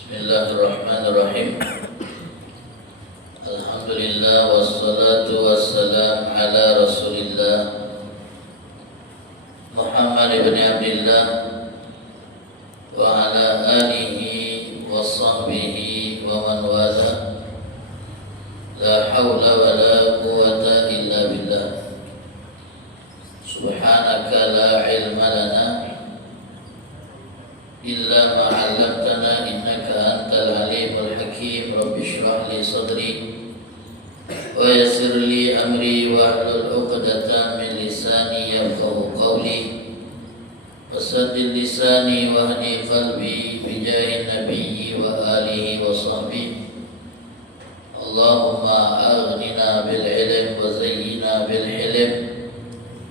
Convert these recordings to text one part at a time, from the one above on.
Bismillahirrahmanirrahim. Alhamdulillah wassalatu wassalam ala Rasulillah Muhammad ibn Abdillah wa ala alihi wa sahbihi wa man wala. La hawla wa la quwwata illa billah. Subhanaka la ilma lana illa ma 'allamtana innaka antal alimul hakim. Rabbi shrah li sadri wa yassir li amri wa hlul 'uqdatam min lisani yafqahu qawli wasaddid lisani wahdi qalbi bijahin nabiyyi wa alihi wa sahbihi. Allahumma aghnina bil ilm wa zayyina bil hilm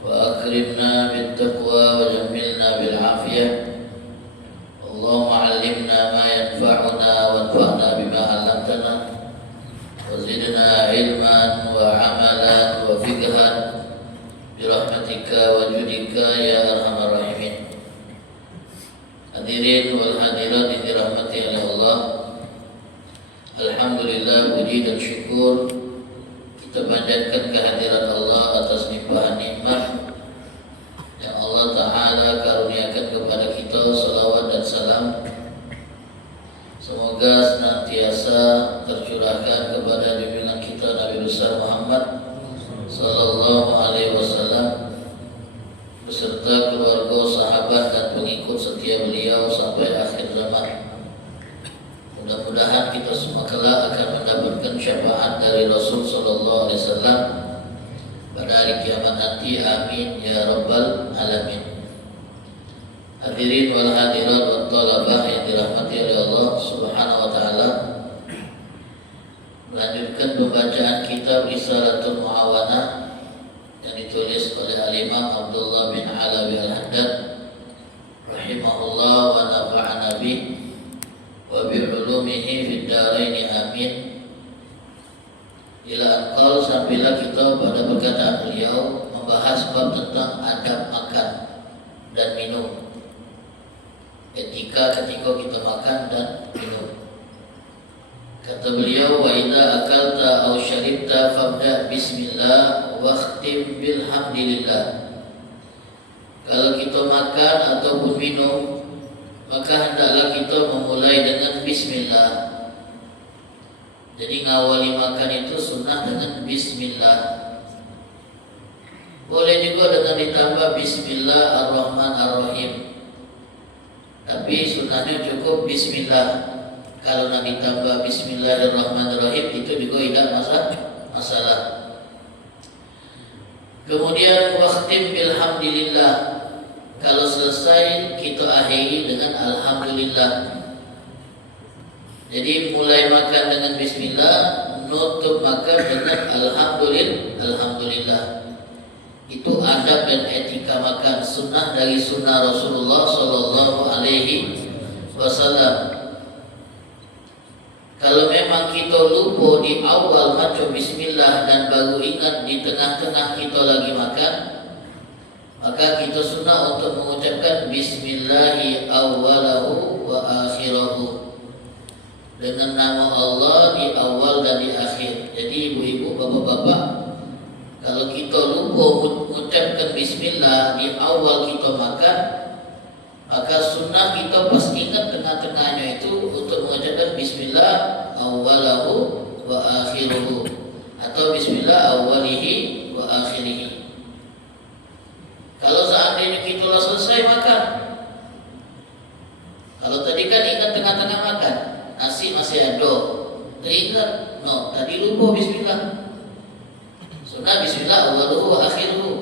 wa akrimna bit taqwa wa jammilna bil afiyah. Allahumma 'allimna ma yanfa'una wanfa'na bima 'allamtana wa zidna ilman wa 'amalan wa fiqhan bi rahmatika wa judika ya arhamar rahimin. Hadirin wal hadirat yang dirahmati oleh Allah, alhamdulillah, puji dan syukur kita panjatkan kehadirat Allah atas limpahan nikmat yang Allah Ta'ala karuniakan kepada kita. Salawat dan salam semoga senantiasa tercurahkan kepada junjungan kita Nabi besar Muhammad Sallallahu Alaihi Wasallam beserta keluarga, sahabat dan pengikut setia beliau sampai akhir zaman. Mudah-mudahan kita semua kelak akan mendapatkan syafaat dari Rasul Sallallahu Alaihi Wasallam pada hari kiamat nanti. Amin ya rabbal alamin. Hadirin wal hadirat wa talabah yang dirahmati oleh Allah Subhanahu wa taala, melanjutkan pembacaan kitab Risalatul Muawanah yang ditulis oleh Al-Imam Abdullah bin Alawi Al-Haddad rahimahullah wa nafa'ana bih wa bi'ulumihi fid dharain amin. Ila anqal, sampailah kita pada perkataan beliau membahas bab tentang adab makan dan minum, etika ketika kita makan dan minum. Kata beliau, wa idza akalta aw syaribta fabda bismillah wa khtim bilhamdillah. Kalau kita makan ataupun minum, maka hendaklah kita memulai dengan bismillah. Jadi ngawali makan itu sunnah dengan bismillah. Boleh juga dengan ditambah bismillahirrahmanirrahim, tapi sunnahnya cukup bismillah. Kalau nak ditambah bismillahirrahmanirrahim itu juga tidak masalah. Kemudian waqtim bilhamdillah. Kalau selesai kita akhiri dengan alhamdulillah. Jadi mulai makan dengan bismillah, nutup makan dengan alhamdulillah. Itu adab dan etika makan, sunnah dari sunnah Rasulullah Sallallahu Alaihi Wasallam. Kalau memang kita lupa di awal baca bismillah dan baru ingat di tengah-tengah kita lagi makan, maka kita sunnah untuk mengucapkan bismillahi awwalahu wa akhirahu, dengan nama Allah di awal dan di akhir. Jadi ibu-ibu, bapak-bapak, kalau kita lupa mengucapkan bismillah di awal kita makan, maka sunnah kita pas ingat tengah-tengahnya itu untuk mengucapkan bismillah awwalahu wa akhiruhu atau bismillah awwalihi wa akhirihi. Kalau seandainya kita sudah selesai makan, kalau tadi kan ingat tengah-tengah makan, nasi masih ada, teringat, tadi lupa bismillah. Sunnah bismillah awwaluhu wa akhiruhu.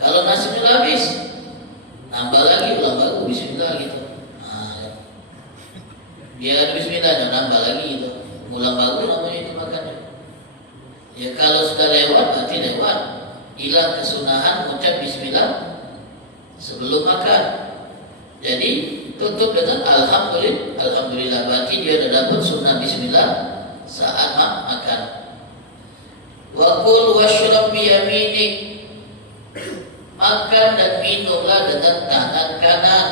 Kalau nasi sudah habis, nambah lagi, ulang baru bismillah gitu. Biar ada bismillah, nambah lagi gitu. Ulang baru namanya itu makannya. Ya kalau sudah lewat, berarti lewat. Hilang kesunahan mengucap bismillah sebelum makan. Jadi tutup dengan alhamdulillah, berarti dia sudah dapat sunnah bismillah saat makan. Wa kul washrab biyaminik. Makan dan minumlah dengan tangan kanan.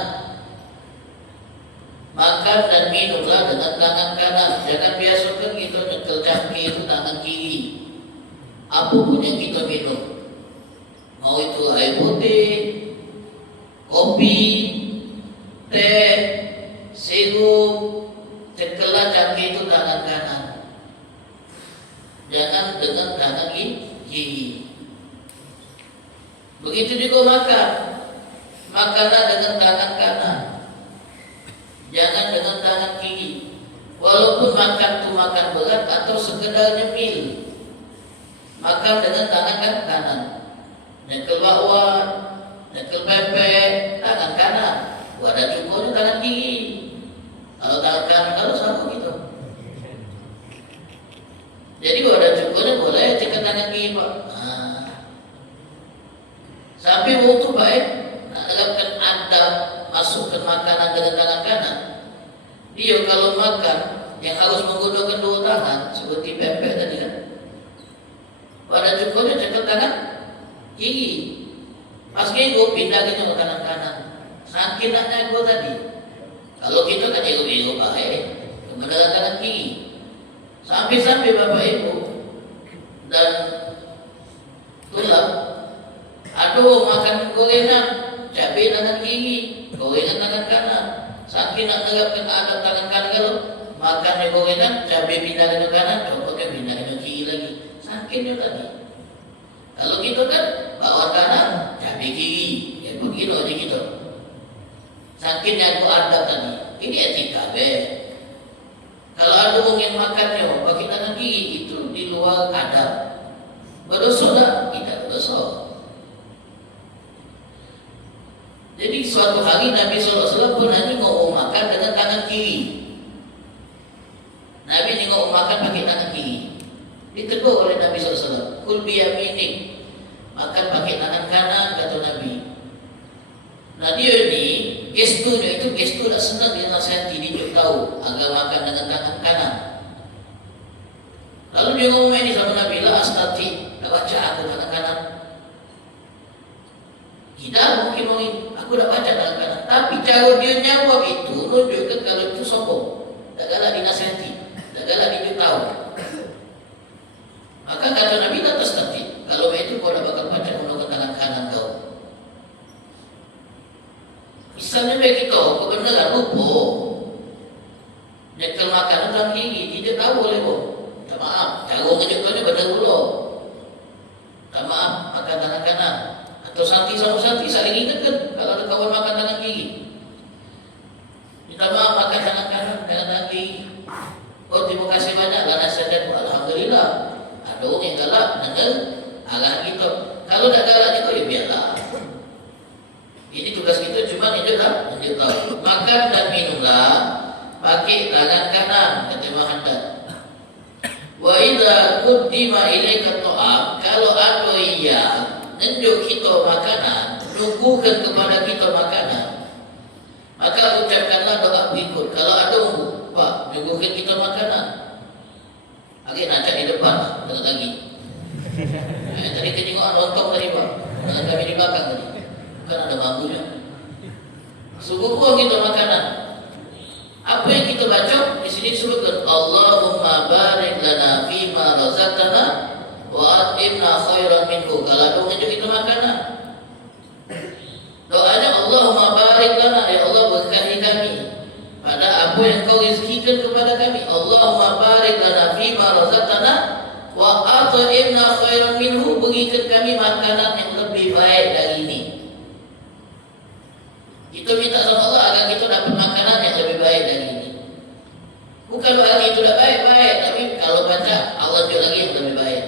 Makan dan minumlah dengan tangan kanan. Jangan biasakan kita nyekel cangkir itu tangan kiri. Apapun yang kita minum, mau itu air putih, kopi, teh, sirup, cekellah cangkir itu tangan kanan. Jangan dengan tangan kiri. Begitu juga makan. Makanlah dengan tangan kanan. Jangan dengan tangan kiri. Walaupun makan itu makan berat atau sekedar nyemil, makan dengan tangan kanan. Nyekel bakwan, nyekel pepek, tangan kanan. Wadah cukurnya tangan kiri. Kalau tangan kanan kalau sama gitu. Jadi wadah cukurnya boleh cekel tangan kiri, Pak. Sampai waktu baik nak terapkan adab masukkan makanan dengan tangan kanan. Dia kalau makan yang harus menggunakan dua tangan seperti pepek tadi kan. Pada cukurnya cekel tangan kiri. Pas gue pindah ke tangan kanan. Saking naknya gue tadi. Kalau kita kan ego baik kemudian tangan kiri. Sampai Bapak Ibu dan tulang. Aduh, makan gorengan, cabai tangan kiri, gorengan tangan kanan. Saking nak nerapkan adab tangan kanan kalau makan gorengan, cabai pindah ke kanan, coklatnya pindah ke kiri lagi. Sakitnya tadi. Kalau kita kan bawa kanan, cabai kiri, ya begitu aja gitu. Sakitnya aku adab tadi. Ini etika be. Kalau ada orang yang makannya pakai tangan kiri itu di luar adab. Berdosa tak? Tidak berdosa. Jadi suatu hari Nabi SAW pun nanti mau makan dengan tangan kiri. Nabi ni mau makan pakai tangan kiri. Ditegur oleh Nabi SAW. Kul biyaminik. Makan pakai tangan kanan, kata Nabi. Nah dia ni gestunya itu gestu tak senang dia nasihati, dia tahu agar makan dengan tangan kanan. Lalu dia ngomong ini sama Nabi, la astati, tak baca aku tangan kanan. Tidak mungkin aku dah baca tangan kanan. Tapi cara dia nyawab itu menunjukkan kalau itu sombong. Tak galak dinasihati, tak galak dia tahu. Maka kata Nabi tak terstati. Kalau itu kau dah bakal baca menggunakan tangan kanan kau. Misalnya begitu, kebenaran lupa. Nyekel makanan tangan kiri, tidak tahu boleh kau. Tak maaf, cara ngejekelnya benar pula. Tak maaf, makan tangan kanan. Atau santi sama santi saling ingatkan kalau ada kawan makan tangan kiri. Minta maaf makan tangan kanan dengan tangan kiri. Oh terima kasih banyak lah nasihat. Alhamdulillah. Ada orang yang galak dengar arah kita. Kalau tak galak juga ya biarlah. Ini tugas kita cuma ini lah. Makan dan minumlah pakai tangan kanan kata Muhammad. Wa idza quddima ilaika ta'am, kalau ada yang nunjuk kita makanan, nubuhkan kepada kita makanan, maka ucapkanlah doa berikut. Kalau ada Pak nubuhkan kita makanan, lagi nak di depan, dengar lagi. Tadi kejenguan lontong tadi Pak, dengan kami di belakang tadi, kan ada bambunya. Suguhkan kita makanan. Apa yang kita baca di sini disebutkan Allahumma barik lana fima razaqtana wa at'imna khairan minhu. Kalau ada menunjuk itu makanan, doanya Allahumma barik lana, ya Allah berkahi kami pada apa yang kau rezekikan kepada kami. Allahumma barik lana fima razaqtana wa at'imna khairan minhu, berikan kami makanan yang lebih baik dari ini. Kita minta sama Allah agar kita dapat makanan yang lebih baik dari ini. Bukan berarti itu dah baik-baik, tapi kalau baca Allah tunjuk lagi yang lebih baik.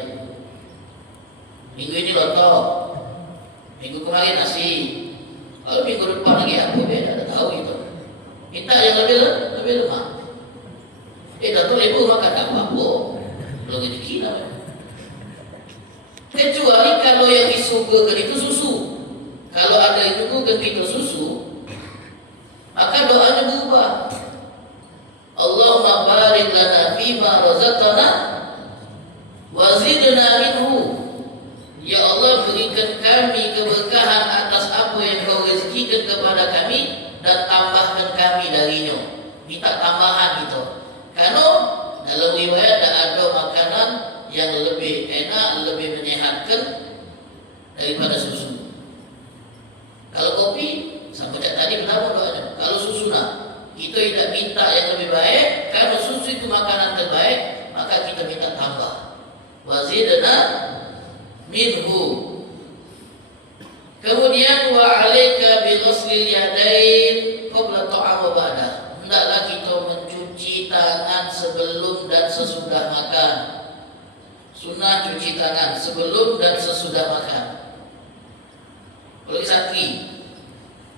Minggu ini lontong, minggu kemarin nasi, kalau minggu depan lagi apa beda, tak tahu itu. Minta yang lebih lemah. Datuk ibu makan apa-apa, belum rezeki namanya. Kecuali kalau yang disuguhkan itu susu. Kalau ada yang disuguhkan kita susu, maka doanya berubah. Allahumma barik lana fima razaqtana wa zidna minhu. Ya Allah, berikan kami keberkahan atas apa yang kau rezekikan kepada kami dan tambahkan kami darinya. Minta tambahan Tadi pertama doanya, kalau susunah kita tidak minta yang lebih baik. Kalau susu itu makanan terbaik, maka kita minta tambah. Wazidna minhu. Kemudian wa 'alaika bi ghuslil yadain qabla ta'am wa ba'da. Hendaklah kita mencuci tangan sebelum dan sesudah makan. Sunnah cuci tangan sebelum dan sesudah makan. Kalau sakit,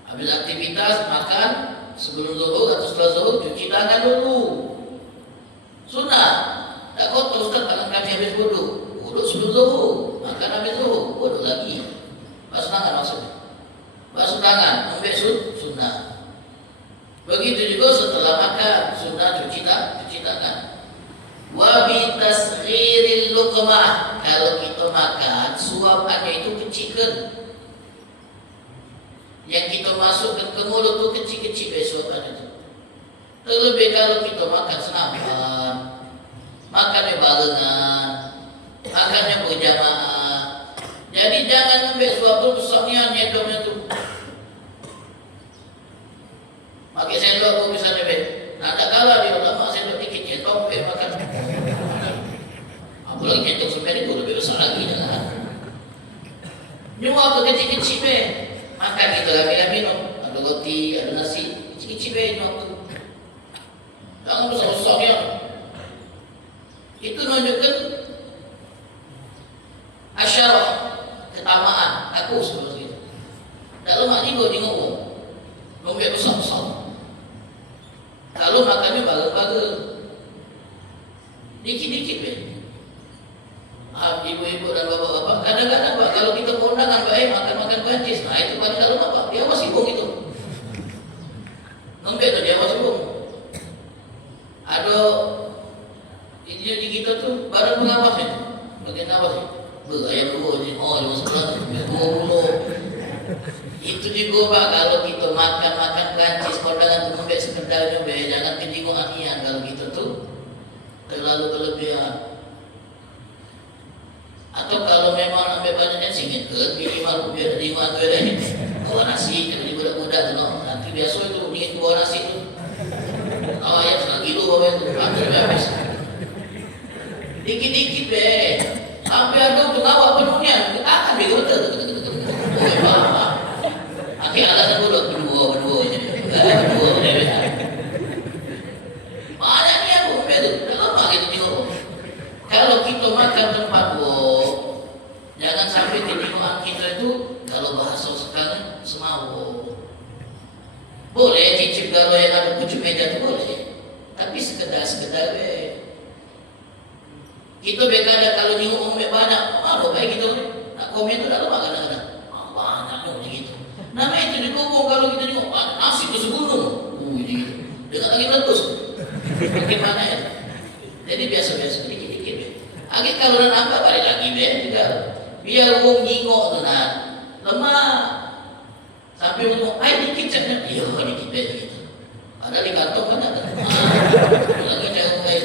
habis aktivitas makan sebelum zuhur atau setelah zuhur cuci tangan dulu. Sunnah. Tak kotor Ustaz, tangan kami habis wudu. Wudu sebelum zuhur, makan habis zuhur, wudu lagi. Basuh tangan maksudnya. Basuh tangan, ambil sunnah. Begitu juga setelah makan, sunnah cuci tangan. Wa bi tasghiril luqmah. Kalau kita makan, suapannya itu kecilkan. Yang kita masukkan ke mulut itu kecil-kecil suapannya itu. Terlebih kalau kita makan senapan, makannya barengan, makannya berjamaah. Jadi jangan ambil suatu besarnya nyedoknya tu. Pakai sendok tu misalnya nah, tak kalah dia ulama sendok dikit cetok makan. Apalagi cetok sebenarnya itu lebih besar lagi jangan. Nyuap tu kecil-kecil makan kita ambil minum. Ada roti, ada nasi, kecil-kecil nyuap tu. Jangan besar-besarnya. Itu menunjukkan asyarah, ketamaan. Aku seperti itu. Dalam makni kau tengok nombek besar-besar. Kalau makannya bager-bager, dikit-dikit ibu-ibu dan bapak-bapak, kadang-kadang Pak, kalau kita kondangan baik makan-makan Prancis, nah itu paling dalam apa? Dia masih sibuk itu. Nombek tu dia masih sibuk. Ada di kita tu badan pengawas ni, bagian apa sih? Ayam dua ni, yang sebelah tu, itu juga Pak, kalau kita makan Prancis kondangan tu nombek sekedar nombek, jangan kejenguk anian kalau kita tu terlalu berlebihan. Atau kalau memang ambil banyaknya singit ke minimal biar 5 tu ni bawa nasi kalau di budak-budak tu nanti biasa itu ingin bawa nasi tu ayam setengah kilo bawa tu habis dikit-dikit sampai ada tu ngawak penuhnya akan dia betul akhirnya alasan berdua banyak ni aku ambil tu lama kita tengok kalau kita makan tempat jangan sampai kejiwaan kita itu kalau bahasa sekarang semau. Boleh cicip kalau yang ada pucuk meja itu boleh, tapi sekedar kita berkata kalau nyuruh omik banyak, malu baik gitu. Nak komen itu dah lama kadang-kadang. Banyak macam gitu. Nama itu dikubur kalau kita nyuruh nasi itu segulung. Gitu. Dengar lagi meletus. Bagaimana ya? Jadi biasa-biasa dikit-dikit. Agak kalau dah nampak balik lagi juga. Biar orang nyingok tu nak lemah sampai ngomong dikit cakap iya dikit gitu. Ada di kantong kan ada lagi jauh air.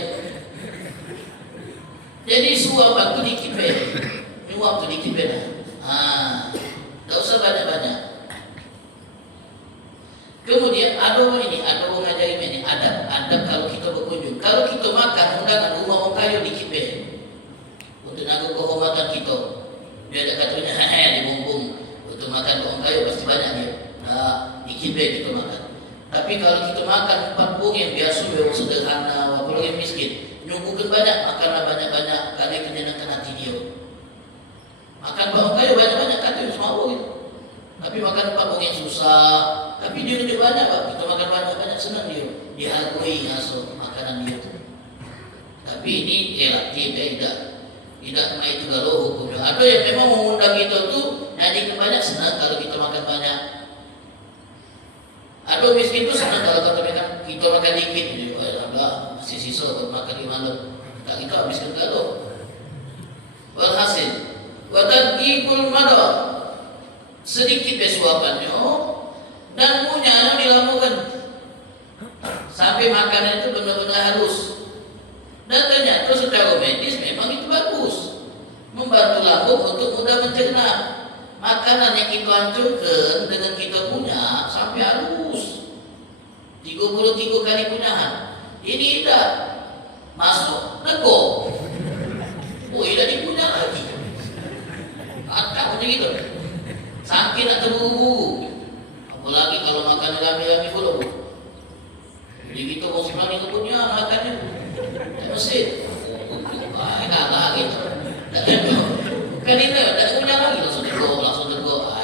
Jadi suap tu dikit nyuap tu dikit tak usah banyak-banyak. Kemudian ada orang ngajari ini adab kalau kita berkunjung, kalau kita makan undangan rumah orang kaya dikit untuk naga kehormatan kita. Dia ada katanya, dibumbung untuk makan orang kaya pasti banyak dia. Dikit kita makan. Tapi kalau kita makan 4 buang yang biasa, yang sederhana, apalagi miskin, nyuguhkan banyak, makanlah banyak-banyak, kerana menyenangkan hati dia. Makan orang kaya banyak-banyak, kata dia semua gitu. Tapi makan 4 buang yang susah, tapi dia lebih banyak Pak. Kita makan banyak-banyak, senang dia. Dihargai hasil makanan dia tu. Tapi ini relatif, tidak main itu kalau hukumnya. Ada yang memang mengundang kita tu jadi banyak senang kalau kita makan banyak. Ada miskin tu senang kalau kita makan dikit. Alhamdulillah masih sisa buat makan di malam. Tak kita habiskan kalau. Walhasil, watadqibul madar. Sedikit besuapannya dan punya dilakukan sampai makanan itu benar-benar halus. Dan ternyata secara medis memang itu bagus, membantu lambung untuk mudah mencerna. makanan yang kita hancurkan dengan kita punya sampai halus 33 kali punyahan. Ini tidak masuk nego. Oh, tidak dipunya lagi. Atau macam gitu. Saking nak terburu-buru. Apalagi kalau makan rame-rame pula. Jadi kita mau sebenarnya punya makannya. Mesin. Enak lagi. Kan ini tak punya lagi langsung tegur.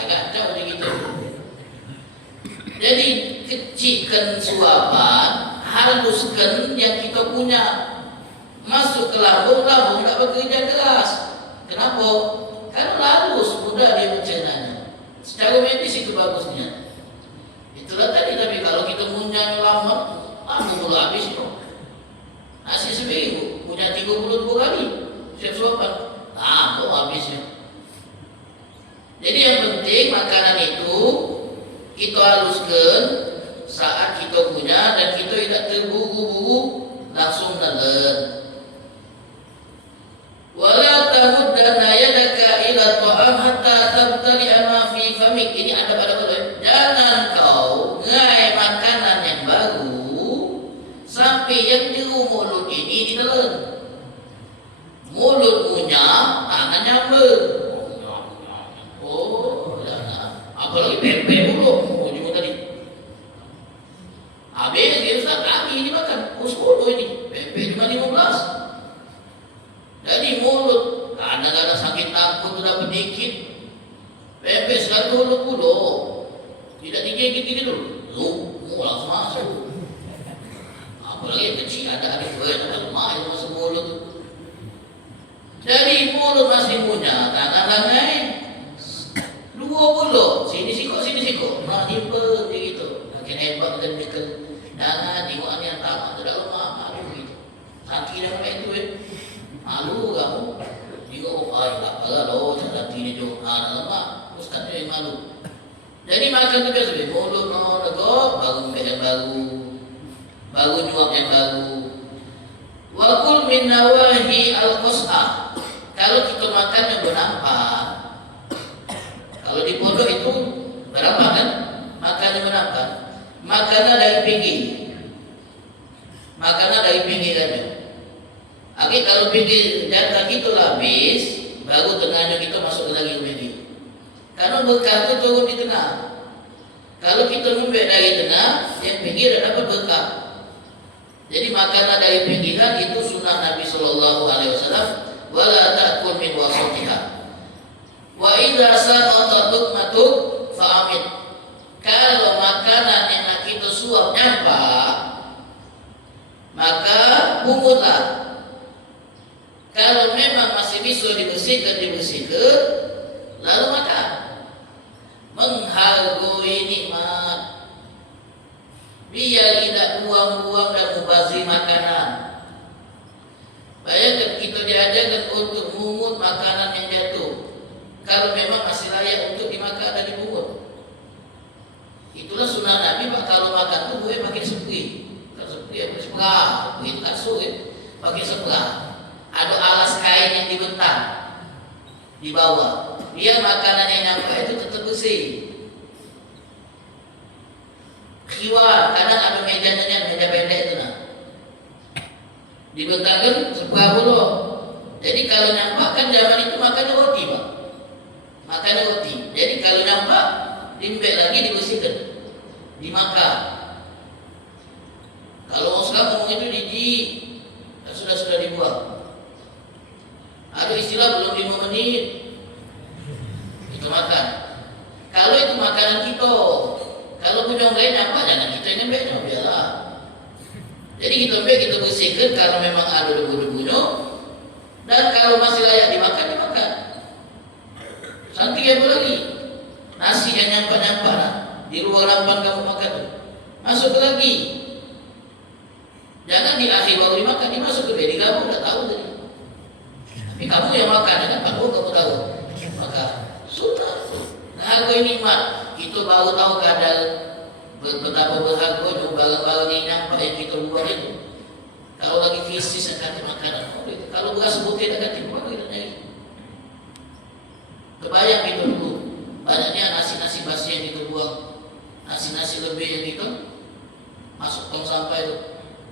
Kacau macam gitu. Jadi kecilkan suapan, haluskan yang kita punya. Masuk ke lambung tak bekerja keras. Kenapa? Karena halus, mudah dia mencernanya. Secara medis itu bagusnya. Itulah tadi, tapi kalau kita punya lama, mulu habis itu. Nasi seminggu, punya 32 kali. Siap suapan, mau habisnya. Jadi yang penting makanan itu kita haluskan saat kita punya dan kita tidak terburu-buru langsung nelen. Wala tamuddanna yadaka ila ta'am hatta tabtali'a ma fi famik. Ini ada pada betul. Jangan kau ngai makanan yang baru sampai yang di mulut ini ditelan. Mulut punya, tangan nyambel. Oh, jangan. Apalagi pempek dulu ujung tadi. Habis dia Ustaz lagi ini makan. Oh, 10 ini. Pempek cuma 15. Jadi mulut kadang-kadang sakit takut sudah sedikit. Pepes sekali dulu. Tidak digigit dulu. Langsung masuk. Apalagi yang kecil ada lemah yang masuk mulut. Jadi mulut masih punya tangan lain. 20. Sini siko. Nah, tipe gitu. Makin hebat dan dekat. Jangan tengok yang tamat sudah lemah. Gitu. Sakit yang itu. Malu kamu juga tak apa loh cara tini jo lemah ustaz yang malu. Jadi makan tu biasa mulut mau nego baru nyuap yang baru. Wa kul min nawahi al-qas'ah. Kalau kita makan yang bernampak, kalau di pondok itu berapa kan makan yang bernampak, makanan dari pinggir aja. Oke, kalau pinggir jatah kita habis, baru tengahnya kita masuk lagi ke pinggir. Karena berkah itu turun di tengah. Kalau kita membek dari tengah, yang pinggir ada dapat berkah. Jadi makanan dari pinggiran itu sunnah Nabi Sallallahu Alaihi Wasallam. Wala ta'kul min wasatiha. Wa idza saqata luqmatuk fa'amid. Kalau makanan yang nak kita suap nyampak, maka pungutlah. Kalau memang masih bisa dibersihkan, lalu makan. Menghargai nikmat. Biar tidak buang-buang dan mubazir makanan. Bayangkan kita diajarkan untuk mungut makanan yang jatuh. Kalau memang masih layak untuk dimakan dan dimungut. Itulah sunnah Nabi, Pak. Kalau makan tu boleh pakai sepri. Kalau sepri, pakai sebelah. Itu tak sulit. Pakai sebelah. Ada alas kain yang dibentang di bawah. Biar makanan yang nyampe itu tetap bersih. Khiwar, kadang ada meja pendek itu nah. Dibentangkan sebuah puluh. Jadi kalau nampak kan zaman itu makan roti, Pak. Makan roti. Jadi kalau nampak dimbek lagi dibersihkan, dimakan. Kalau sekarang ngomong itu sudah dibuang. Ada istilah belum 5 menit itu makan. Kalau itu makanan kita, kalau punya orang lain apa jangan kita yang nembek, biarlah. Jadi kita nembek, kita bersihkan kalau memang ada debu-debunya, dan kalau masih layak dimakan. Santai apa lagi? Nasi yang nyampak lah. Di luar rampan kamu makan tu, masuk lagi. Jangan di akhir baru dimakan, dimasuk ke bedi kamu dah tahu tadi. Tapi kamu yang makan, jangan kamu tahu. Maka sudah. Nah, harga nikmat. Kita baru tahu kadar betapa berharganya barang-barang yang nampak yang kita buat itu. Kalau lagi krisis akan makanan, kalau beras putih tak ganti, mana kita nyari? Kebayang itu dulu. banyaknya nasi-nasi basi yang kita buang, nasi-nasi lebih yang kita masuk tong sampah itu,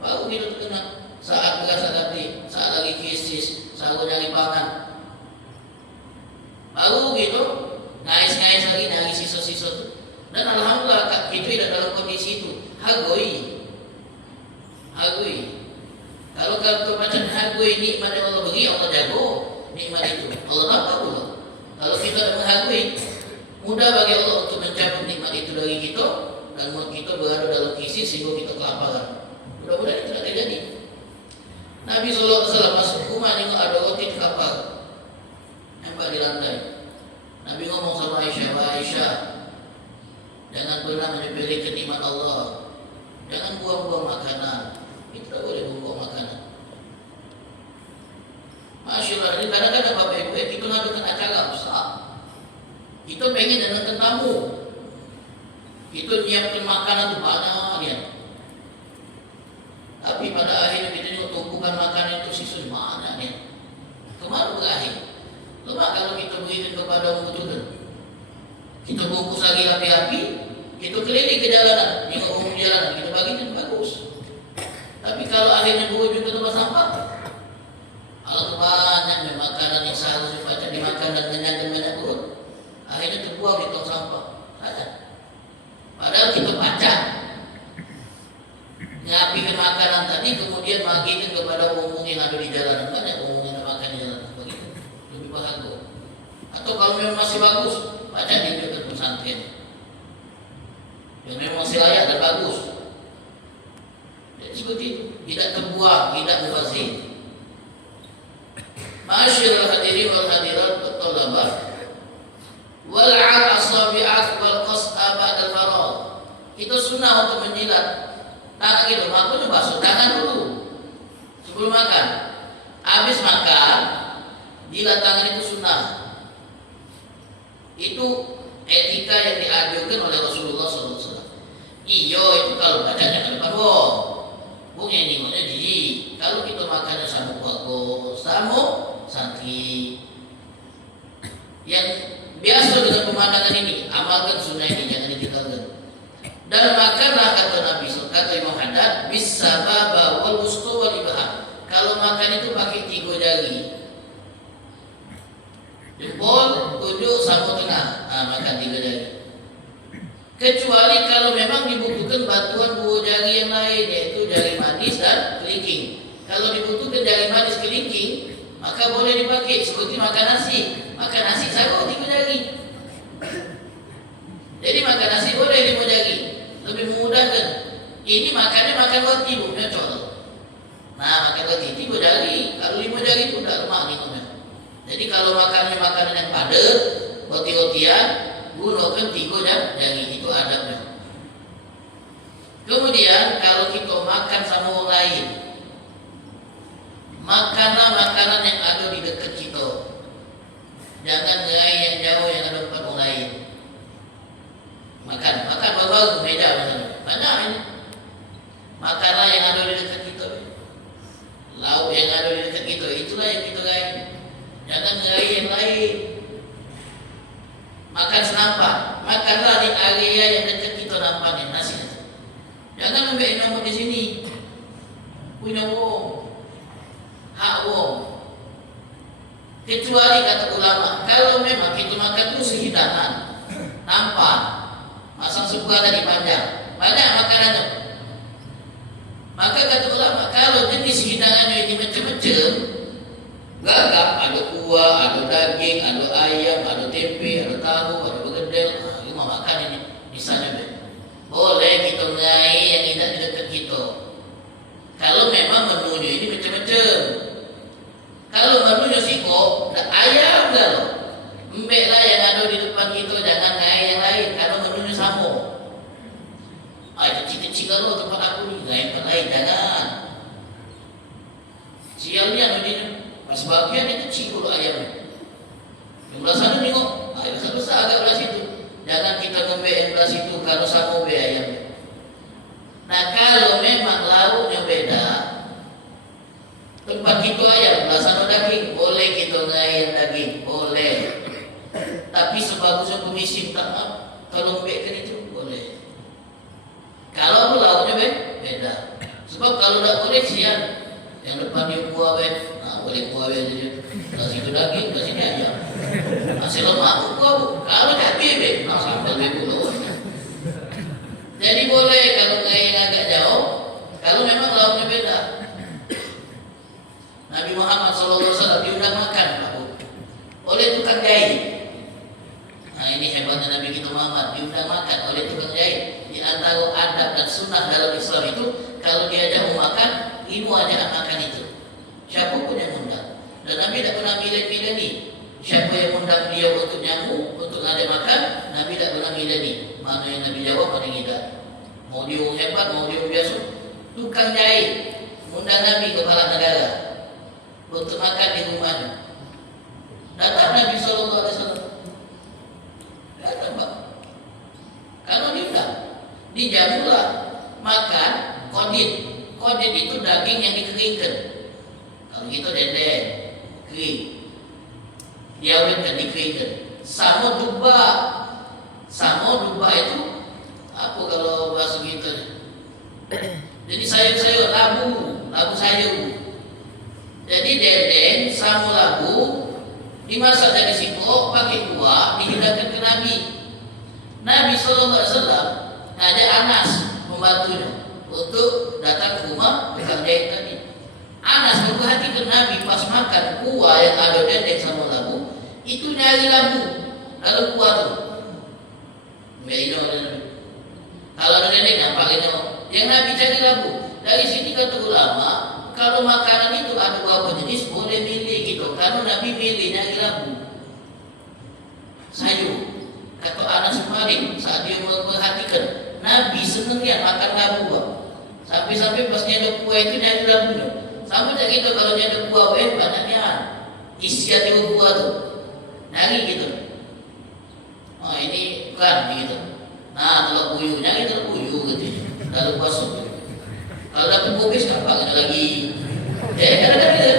baru kita terkena saat berasa tadi, saat lagi krisis, saat nyari pangan, baru gitu ngais-ngais lagi nyari sisa-sisa itu. Dan alhamdulillah kita tidak dalam kondisi itu. Hagoi. Kalau kita macam hagoi nikmat yang Allah beri, Allah jago nikmat itu. Allah nampak pula. Kalau kita tidak menghagui, mudah bagi Allah untuk mencabut nikmat itu dari kita dan membuat kita berada dalam krisis sehingga kita kelaparan. Mudah-mudahan itu tidak terjadi. Nabi SAW masuk rumah nengok ada roti di kapal, nampak di lantai. Nabi ngomong sama Aisyah, Aisyah, jangan pernah menyepelekan nikmat Allah. Jangan buang-buang makanan. Itu tidak boleh buang makanan. Masya Allah, ini kadang-kadang Bapak Ibu kita ngadakan acara besar. Kita pengen datang tamu. Kita nyiapkan makanan itu banyak dia. Tapi pada akhirnya kita juga tumpukan makanan itu sisa mana dia. Kemana berakhir? Lemak kalau kita berikan kepada orang membutuhkan. Kita bungkus lagi api-api, kita keliling ke jalanan, tengok umum jalanan, kita bagikan bagus. Tapi kalau akhirnya berujung ke tempat sampah, kalau banyaknya makanan yang seharusnya baca dimakan dan kenyangkan banyak perut, akhirnya terbuang di tong sampah. Saja. Padahal kita baca ngapikan makanan tadi, kemudian bagikan kepada umum yang ada di jalanan. Banyak umum yang makan di jalanan, begitu. Lebih bahagia. Atau kalau memang masih bagus, baca di dekat pesantren. Yang memang masih layak dan bagus. Jadi seperti itu, tidak terbuang, tidak mubazir. Masyaallah hadirin wal hadirat wa talabah wal 'asabi'at wal qas'a ba'da al-faragh. Itu sunnah untuk menjilat tangan gitu, makanya basuh tangan dulu sebelum makan. Habis makan, jilat tangan itu sunnah. Itu etika yang diajarkan oleh Rasulullah SAW. Iyo itu kalau bacanya ke depan wong, wong yang ninggalnya jijik. Kalau kita makannya sama keluarga, sama santri yang biasa dengan pemandangan ini, amalkan sunnah ini, jangan ditinggalkan. Dan makanlah kata Nabi, kata Imam Haddad, bis-sababa wal wusta wal ibham. Kalau makan itu pakai 3 jari, jempol, tunjuk, sama tengah, makan 3 jari. Kecuali kalau memang dibutuhkan bantuan 2 jari yang lain, yaitu jari manis dan kelingking. Kalau dibutuhkan jari manis kelingking, maka boleh dipakai seperti makan nasi. Makan nasi sama 3 jari. Jadi makan nasi boleh 5 jari, lebih memudahkan. Ini makannya makan roti, bukan cocok. Nah, makan roti 3 jari, kalau 5 jari itu tidak lemah nih. Jadi kalau makannya makanan yang padat, roti-rotian, gunakan 3 jari, itu adabnya. Kemudian kalau kita makan sama orang lain, makanlah makanan yang ada di dekat kita. Jangan ngerai yang jauh yang ada dekat orang lain. Makan baru-baru meja misalnya. Banyak ini. Makanlah yang ada di dekat kita. Lauk yang ada di dekat kita, itulah yang kita raih. Jangan ngerai yang lain. Makan senampak. Makanlah di area yang dekat kita nampaknya nasi. Jangan ambil nomor di sini. Punya wong. Hak wong. Kecuali kata ulama, kalau memang kita makan itu sehidangan, nampak, masang sebuah tadi panjang, banyak makanannya. Maka kata ulama, kalau jenis hidangannya ini macam-macam, gagap, ada kuah, ada daging, ada ayam, ada tempe, ada tahu, ada begedel, itu mau makan ini, misalnya boleh kita ngai yang tidak di dekat kita. Kalau memang menunya ini macam-macam. Kalau menunya siko, ayam dah loh. Mbeklah yang ada di depan kita, jangan ngai yang lain. Kalau menunya sama, kecil-kecil kalau tempat aku ni, ngai tempat lain, jangan. Sialnya menunya, sebagian itu kecil kalau ayamnya. Yang belah sana tengok, ayam besar-besar agak belah situ. Jangan kita ngembek yang belah situ kalau sama mbek ayamnya. Nah kalau memang lauknya beda, tempat kita ayam, belah sana daging, boleh kita ngai yang daging, boleh. Tapi Tapi sebagusnya pengisi tak tolong baikkan itu boleh. Kalau lauknya beda. Sebab kalau tak boleh sian, yang depan dia kuah boleh kuah aja. Kasih itu daging, kasih ini ayam. Masih lemak kuah. Kalau cabai sambal dulu. Jadi boleh kalau yang agak jauh. Kalau memang lauknya beda. Nabi Muhammad SAW diundang makan oleh tukang jahit. Nah ini hebatnya Nabi kita Muhammad, diundang makan oleh tukang jahit. Di antara adab dan sunnah dalam Islam itu, kalau diajak mau makan, ibu ajak makan itu. Siapa pun yang undang. Dan Nabi tidak pernah milih-milih nih. Siapa yang undang dia untuk nyamu, untuk ngajak makan, Nabi tidak pernah milih nih. Mana yang Nabi jawab, mana yang tidak. Mau dia hebat, mau dia biasa. Tukang jahit undang Nabi kepala negara untuk makan di rumahnya. Datang Nabi SAW. Datang Pak. Kalau diundang, dijamulah makan kodit. Kodit itu daging yang dikeringkan. Kalau gitu dendeng, kering. Diawetkan, dikeringkan. Samo duba. Samo duba itu apa kalau bahasa kita? Jadi sayur-sayur, labu sayur. Jadi dendeng, samo labu, dimasak dari sipok, pakai kuah, dihidangkan ke Nabi. Nabi SAW ngajak Anas, pembantunya, untuk datang ke rumah tukang jahit tadi. Anas memperhatikan Nabi pas makan kuah yang ada dendeng sama labu, itu nyari labu dalam kuah itu. Kalau ada dendeng, nampaknya yang Nabi cari labu. Dari sini kata ulama, kalau makanan itu ada beberapa jenis boleh milih gitu. Karena Nabi milih nyari labu. Sayur. Kata Anas kemarin saat dia memperhatikan, Nabi senangnya makan labu. Sampai-sampai pas dia ada kuah itu nyari labunya. Sama macam gitu kalau dia ada kuah banyaknya isian di kuah tu. Nyari gitu. Oh ini kan gitu. Nah kalau puyuh nyari kalau puyuh gitu. Lalu masuk. Kalau dapat kubis gampang lagi. Kadang-kadang gitu.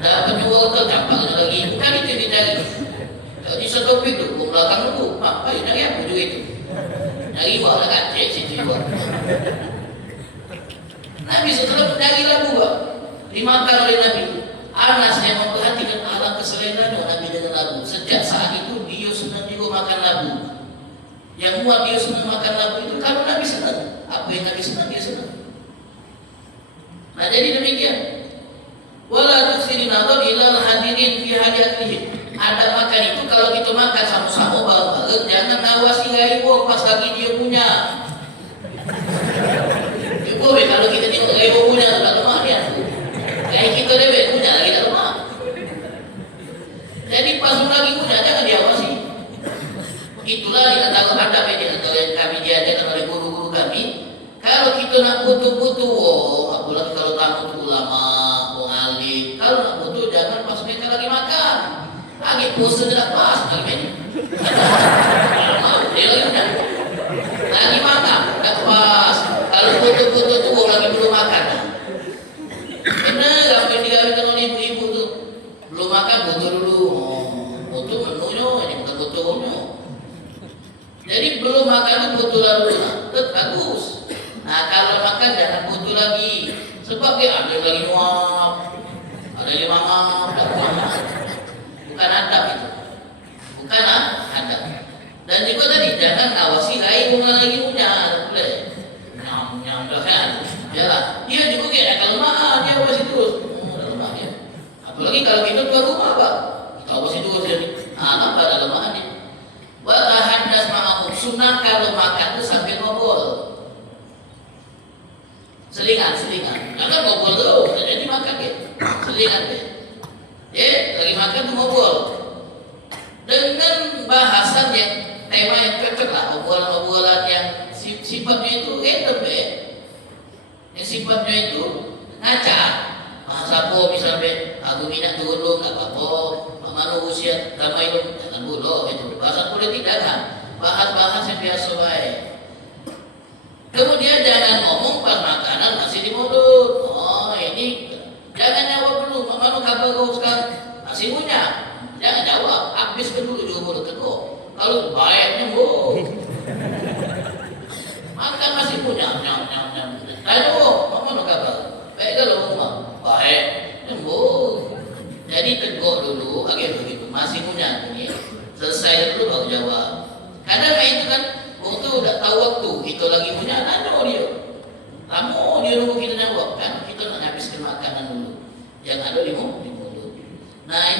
Dapat juga hotel gampang lagi. Bukan itu yang dicari. Kalau di satu topik tu, belakang dulu. Apa yang nyari apa juga itu? Nyari buah lah kan? Cek situ buah. Nabi setelah mencari labu buah, dimakan oleh Nabi. Anas yang memperhatikan alam keselenaan Nabi dengan labu. Sejak saat itu dia senang juga makan labu. Yang buat dia senang makan labu itu kalau Nabi senang. Apa yang Nabi senang dia senang. Nah jadi demikian. Wala tusirin nadhar ilal hadirin fi hadiatihim. Ada makan itu kalau kita makan sama-sama bareng-bareng, jangan nawasi gaiwo pas lagi dia punya. Cukup kalau kita tengok gaiwo punya tak lemah dia. Kayak kita dewek punya lagi tak lemah. Jadi pas lagi punya jangan diawasi. Itulah di antara adab yang kami diajarkan oleh guru-guru kami. Kalau kita nak butuh-butuh, apalagi kalau tamu itu ulama, orang alim, kalau nak butuh jangan pas mereka lagi makan. Lagi pose tidak pas lagi. Dia lagi makan. Lagi makan, tak pas. Kalau butuh-butuh tu lagi belum makan. Benar, apa yang digawikan oleh ibu-ibu tu belum makan butuh dulu. Butuh menunya, ini bukan butuhnya. Jadi belum makan butuh lalu, bagus. Nah kalau makan jangan butuh lagi. Sebab dia ada yang lagi nuap, ada yang mangap, bukan adab itu. Bukan adab. Dan juga tadi jangan awasi lain bukan lagi punya, boleh. Nyam dah kan. Yalah. Dia juga kayak kelemahan dia awasi terus. Lemah dia. Apalagi kalau kita keluar rumah apa? Kita awasi terus jadi. Nampak ada lemah dia. Wa tahaddas ma'ahum, sunnah kalau makan itu sambil ngobrol. Selingan. Jangan ngobrol terus, jadi makan dia. Selingan dia. Lagi makan tu ngobrol. Dengan bahasan yang tema yang cocok lah, obrolan yang sifatnya itu random ya. Yang sifatnya itu ngacak. Bahasa apa misalnya, aku minat dulu, tak apa-apa. Mana usia ramai itu, jangan dulu itu. Bahasa politik jangan. Bahas-bahas yang biasa baik. Kemudian jangan ngomong pas makanan masih di mulut. Oh ini jangan jawab dulu. Mana kabar kau sekarang? Masih punya. Jangan jawab. Habis dulu juga mulut kedua.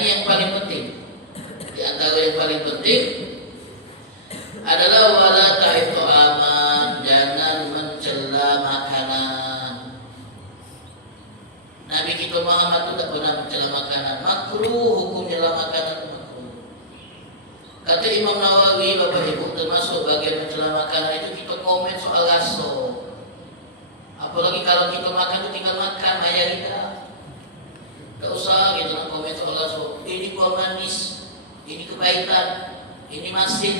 yang paling penting. Di antara yang paling penting adalah wala ta'itu aman, jangan mencela makanan. Nabi kita Muhammad itu tak pernah mencela makanan. Makruh hukumnya lah makanan makruh. Kata Imam Nawawi, Bapak Ibu, termasuk bagian mencela makanan itu kita komen soal raso. Apalagi kalau kita makan itu tinggal makan, maya kita. Tak usah kita nak komen soal raso. Ini buah manis, ini kebaikan, ini masin,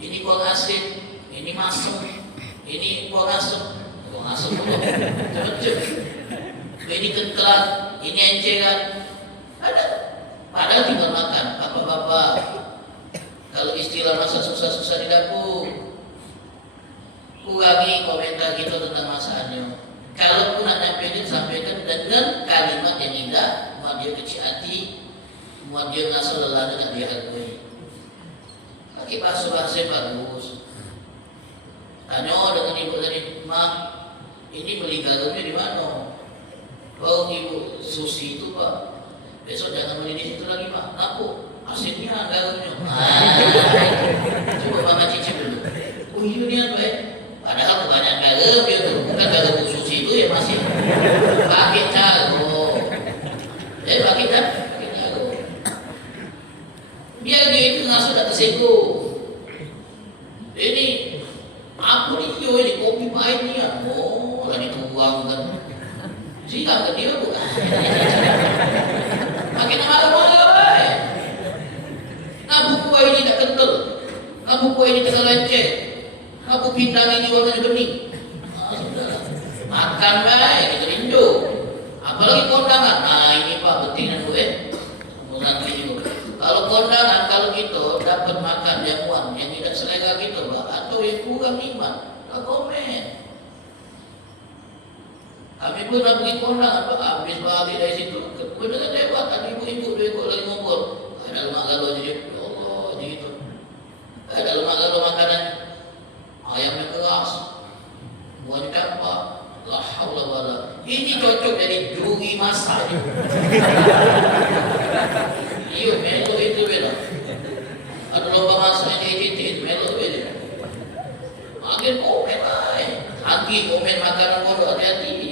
ini buah asin, ini masam, ini buah asam. Buah asam macam-macam. Ini kental, ini enceran. Ada. Padahal tinggal makan. Bapak-bapak, kalau istilah masak susah-susah di dapur, kurangi komentar kita tentang masakannya. Kalau pun nak nyampaikan, sampaikan dengan kalimat yang indah, muat dia kecil hati, muat dia ngasal lelah dengan dia hargai. Pakai bahasa-bahasa bagus. Tanya dengan ibu tadi, Mak, ini beli garamnya di mana? Oh, ibu Susi itu, Pak. Besok jangan beli di situ lagi, Pak. Kenapa? Asinnya garamnya. Coba Mama cicip dulu. Oh iya ni apa ya? Padahal kebanyakan garam dia tu. Bukan garam Susi itu ya masih pakai jago. Pakai jago. Biar dia itu ngasuh tak tersinggung. Ini apa ni yo ini kopi pahit ni ya? Oh, lagi tuang kan. Siapa ke dia bukan? Makin marah-marah baik. Ngapu kuah ini tak kental. Ngapu kuah ini tengah leceh. Ngapu pindang ini warnanya bening. Makan baik, kita rindu. Apalagi kondangan. Nah ini Pak pentingnya gue. Nanti juga. Kalau kondangan, kalau kita dapat makan jamuan yang tidak selera kita, Pak, atau yang kurang nikmat, tak komen. Kami pun nak pergi kondangan, Pak, habis balik dari situ, benar lewat, ada ibu-ibu, dua ekor lagi ngobrol. Ada lemak galau jadi, ya Allah, jadi gitu. Ada lemak galau makanan, ayamnya keras, buahnya campak, la haula wala. Ini cocok jadi juri masak. Iya, melo itu beda. Ada lomba masak yang editin, melo beda. Makin komen lah, hati komen makanan bodoh hati-hati.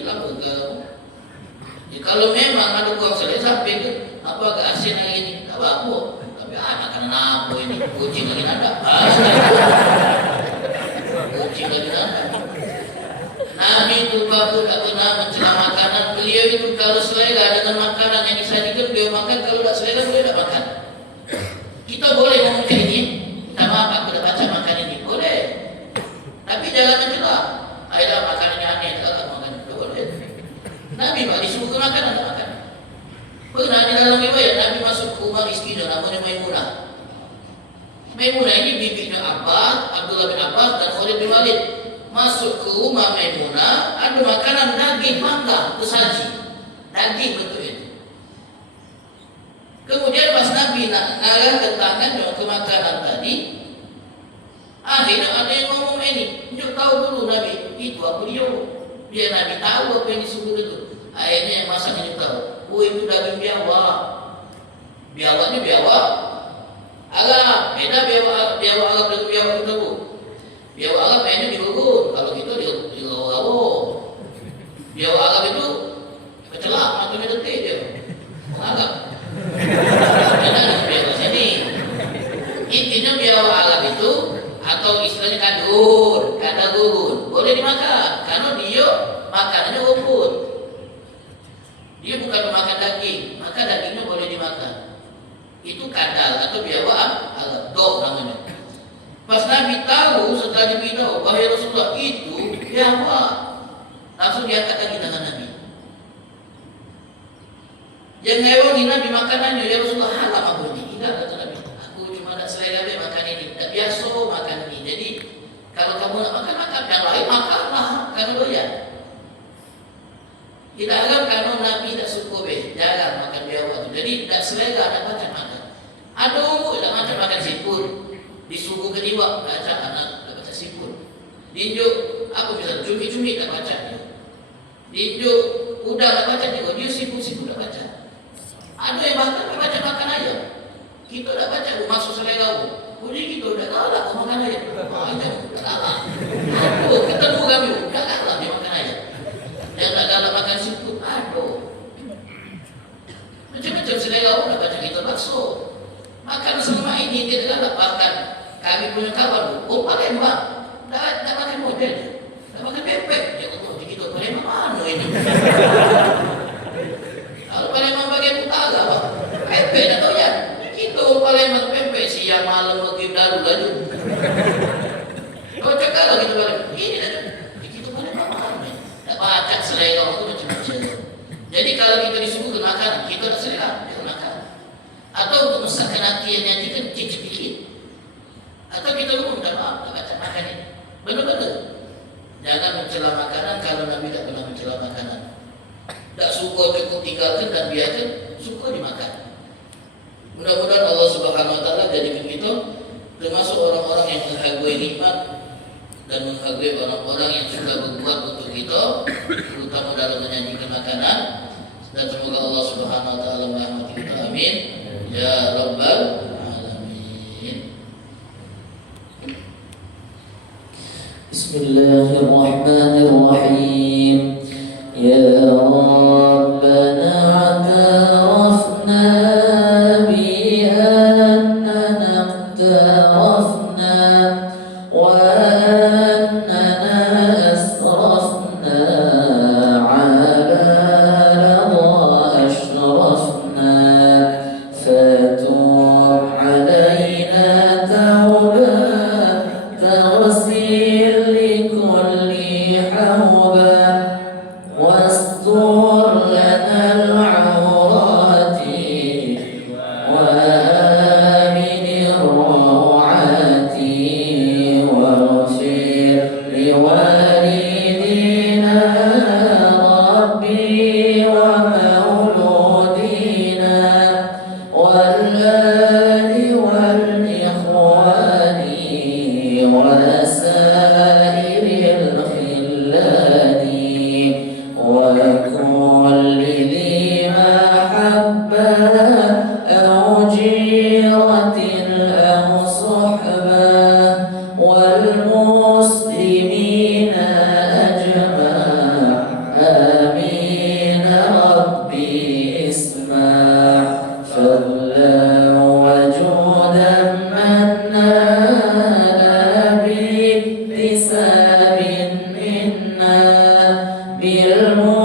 Ya, kalau memang ada uang selesai sampai ke apa agak asin lagi ini, tak apa. Tapi makanan apa ini? Kucing lagi ada. Kucing lagi ada. Nabi itu bagus tak pernah mencela makanan. Beliau itu kalau selera dengan makanan yang disajikan beliau makan, kalau tak selera beliau tak makan. Kita boleh ngomong ini, minta maaf aku dah baca makan ini, boleh. Tapi jangan mencela. Ayolah makanannya aneh, tak makan. Boleh. Nabi Pak disuruh makan atau makan. Pernah di dalam riwayat Nabi masuk ke rumah istrinya namanya Maimunah. Maimunah ini bibinya Abbas, Abdullah bin Abbas dan Khalid bin Walid. Masuk ke rumah Maimunah, ada makanan daging mangga tersaji. Daging betul itu. Kemudian pas Nabi nak ngarahkan tangan ke makanan tadi, akhirnya ada yang ngomong ini, tunjuk tahu dulu Nabi, itu apa dia? Biar Nabi tahu apa yang disuruh itu. Akhirnya yang masak ini tahu, oh itu daging biawak. Biawaknya biawak Arab, beda biawak Arab dengan biawak kita bu. Biawak Arab mainnya di Bogor, kalau kita di Rawo. Biawak Arab itu kecelak, matanya detik dia. Arab. Beda dengan biawak sini. Intinya biawak Arab itu atau istilahnya kadagurun, boleh dimakan karena dia makanannya rumput. Dia bukan memakan daging, maka dagingnya boleh dimakan. Itu kadal atau biawak Arab, dog namanya. Pas Nabi tahu setelah diberitahu, wahai Rasulullah itu biawak, langsung diangkat lagi tangan Nabi. Yang ngewoni Nabi makanannya, ya Rasulullah haram aku ini. Tidak kata Nabi, aku cuma tak selera makan ini, tak biasa makan ini. Jadi kalau kamu nak makan yang lain makanlah, karena doyan. Tidak agak karena Nabi tak suka jarang makan biawak itu. Jadi tak selera tak macam makan. Ada umur tak macam makan siput. Disuruh ke diwak, baca anak tak baca siput. Diinjuk apa misalnya cumi-cumi tak baca dia. Diinjuk udang tak baca dia. Dia siput-siput tak baca. Ada yang makan tak baca makan aja. Kita dah baca masuk selera puji kita dah kalah kau makan aja. Dah kalah. Aduh, ketemu kami dah kalah dia makan aja. Dia tak kalah makan siput. Aduh. Macam-macam selera dah baca kita bakso. Makan selama ini dia dah makan. Kami punya kawan, Palembang. Dah makan model. Dah makan pepek. Ya Allah, kita Palembang mana ini? Kalau Palembang bagian utara, Pak. Pepek dah tahu ya. Kita Palembang pepek siang malam maghrib dalu laju. Kau cakap lah kita Palembang. Ini dah. Kita Palembang mana? Dah baca selera itu macam-macam. Jadi kalau kita disuruh makan, kita dah selera, kita makan. Atau untuk mesakkan hati yang nyanyikan, cicip dikit. Atau kita minta maaf, tak baca makan ini. Benar-benar. Jangan mencela makanan kalau Nabi tak pernah mencela makanan. Tak suka cukup tinggalkan dan biarkan, suka dimakan. Mudah-mudahan Allah Subhanahu Wa Taala jadikan kita termasuk orang-orang yang menghargai nikmat dan menghargai orang-orang yang sudah berbuat untuk kita, terutama dalam menyanyikan makanan. Dan semoga Allah Subhanahu Wa Taala merahmati kita. Amin. Ya Rabbal Alamin. Bismillahirrahmanirrahim. Ya Rabbana atarafna bi annana iqtarafna wa annana asrafna ala ladha ashrafna fatub alayna tawbah taghsil likulli hawbah واستر لنا العورات وآمن الروعات واغفر لوالدينا ربي ومولودينا والآل والإخوان وسائر الخلان وكل ذي محبة أو جيرة أو صحبة والمسلمين أجمع آمين ربي اسمع فضلا وجودا منا باكتساب منا بالمؤمنين